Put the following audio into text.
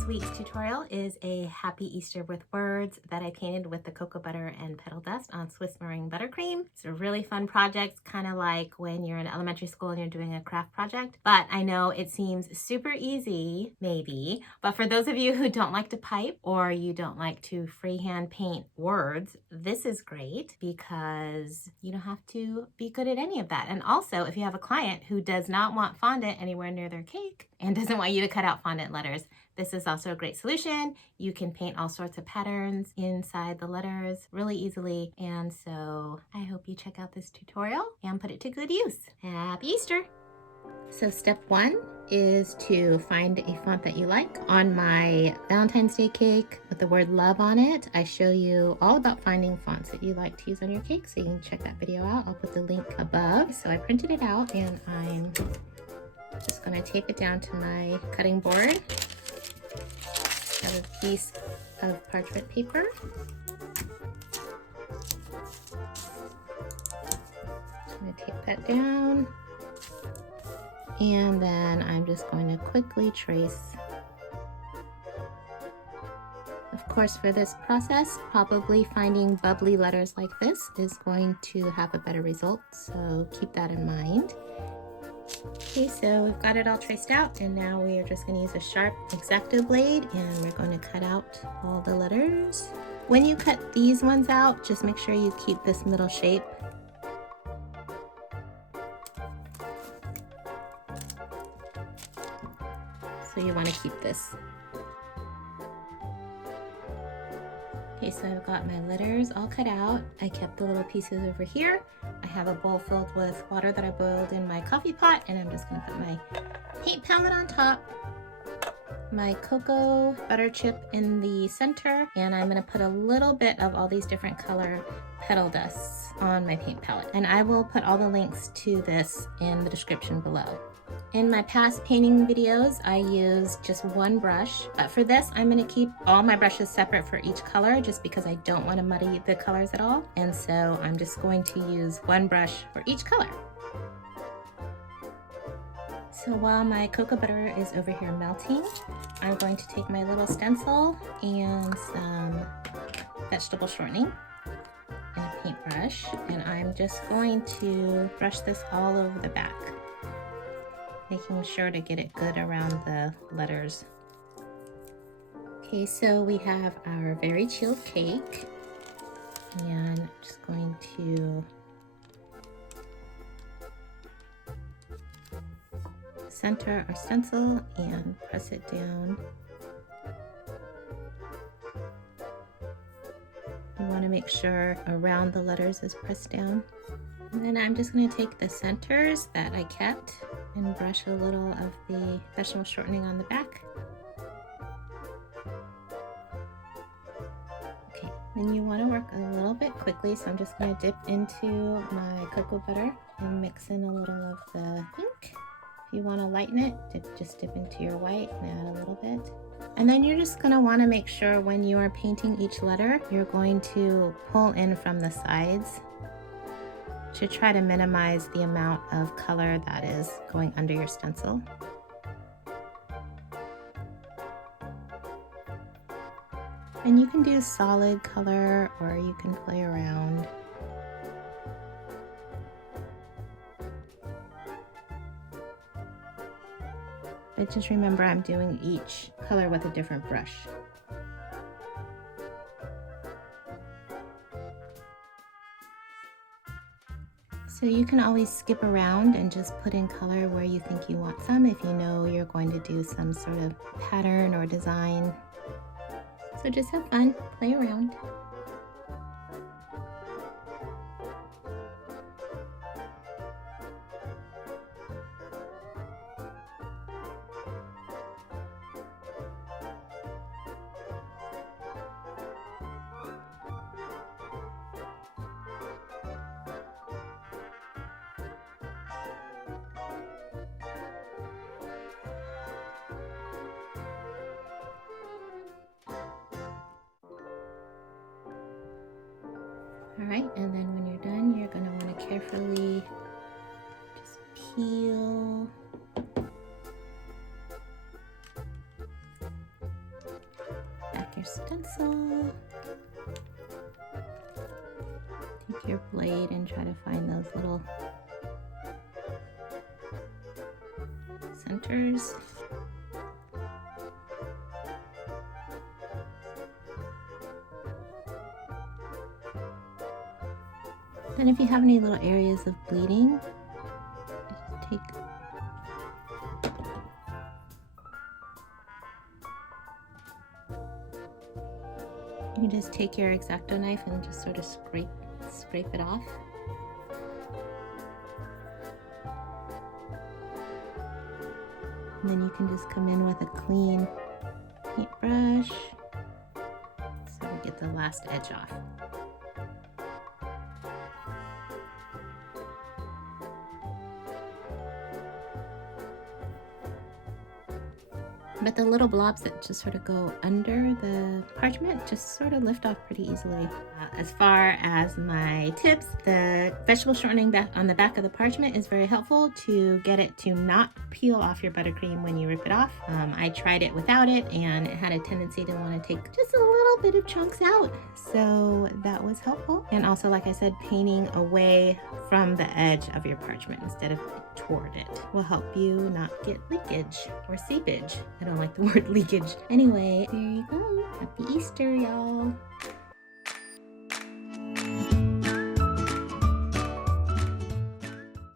This week's tutorial is a Happy Easter with words that I painted with the cocoa butter and petal dust on Swiss meringue buttercream. It's a really fun project, kind of like when you're in elementary school and you're doing a craft project. But I know it seems super easy, maybe, but for those of you who don't like to pipe or you don't like to freehand paint words, this is great because you don't have to be good at any of that. And also, if you have a client who does not want fondant anywhere near their cake and doesn't want you to cut out fondant letters, this is also a great solution. You can paint all sorts of patterns inside the letters really easily. And so I hope you check out this tutorial and put it to good use. Happy Easter! So step one is to find a font that you like. On my Valentine's Day cake with the word love on it, I show you all about finding fonts that you like to use on your cake. So you can check that video out. I'll put the link above. So I printed it out and I'm just going to tape it down to my cutting board. I have a piece of parchment paper. I'm going to tape that down. And then I'm just going to quickly trace. Of course, for this process, probably finding bubbly letters like this is going to have a better result. So keep that in mind. Okay, so we've got it all traced out, and now we are just going to use a sharp X-Acto blade and we're going to cut out all the letters. When you cut these ones out, just make sure you keep this middle shape. So you want to keep this. Okay, so I've got my letters all cut out. I kept the little pieces over here. I have a bowl filled with water that I boiled in my coffee pot, and I'm just going to put my paint palette on top, my cocoa butter chip in the center, and I'm going to put a little bit of all these different color petal dusts on my paint palette. And I will put all the links to this in the description below. In my past painting videos, I used just one brush, but for this, I'm going to keep all my brushes separate for each color just because I don't want to muddy the colors at all. And so I'm just going to use one brush for each color. So while my cocoa butter is over here melting, I'm going to take my little stencil and some vegetable shortening and a paintbrush, and I'm just going to brush this all over the back, making sure to get it good around the letters. Okay, so we have our very chilled cake, and I'm just going to center our stencil and press it down. You want to make sure around the letters is pressed down. And then I'm just going to take the centers that I kept and brush a little of the vegetable shortening on the back. Okay, then you want to work a little bit quickly, so I'm just going to dip into my cocoa butter and mix in a little of the pink. If you want to lighten it, just dip into your white and add a little bit. And then you're just going to want to make sure when you are painting each letter, you're going to pull in from the sides to try to minimize the amount of color that is going under your stencil. And you can do solid color or you can play around. But just remember, I'm doing each color with a different brush. So you can always skip around and just put in color where you think you want some if you know you're going to do some sort of pattern or design. So just have fun, play around. All right, and then when you're done, you're going to want to carefully just peel your stencil. Take your blade and try to find those little centers. Then if you have any little areas of bleeding, just take you can just take your X-Acto knife and just sort of scrape it off. And then you can just come in with a clean paintbrush so we get the last edge off. But the little blobs that just sort of go under the parchment just sort of lift off pretty easily. As far as my tips, the vegetable shortening on the back of the parchment is very helpful to get it to not peel off your buttercream when you rip it off. I tried it without it and it had a tendency to want to take just a little bit of chunks out. So that was helpful. And also, like I said, painting away from the edge of your parchment instead of toward it will help you not get leakage or seepage. I don't like the word leakage. Anyway, there you go. Happy Easter, y'all.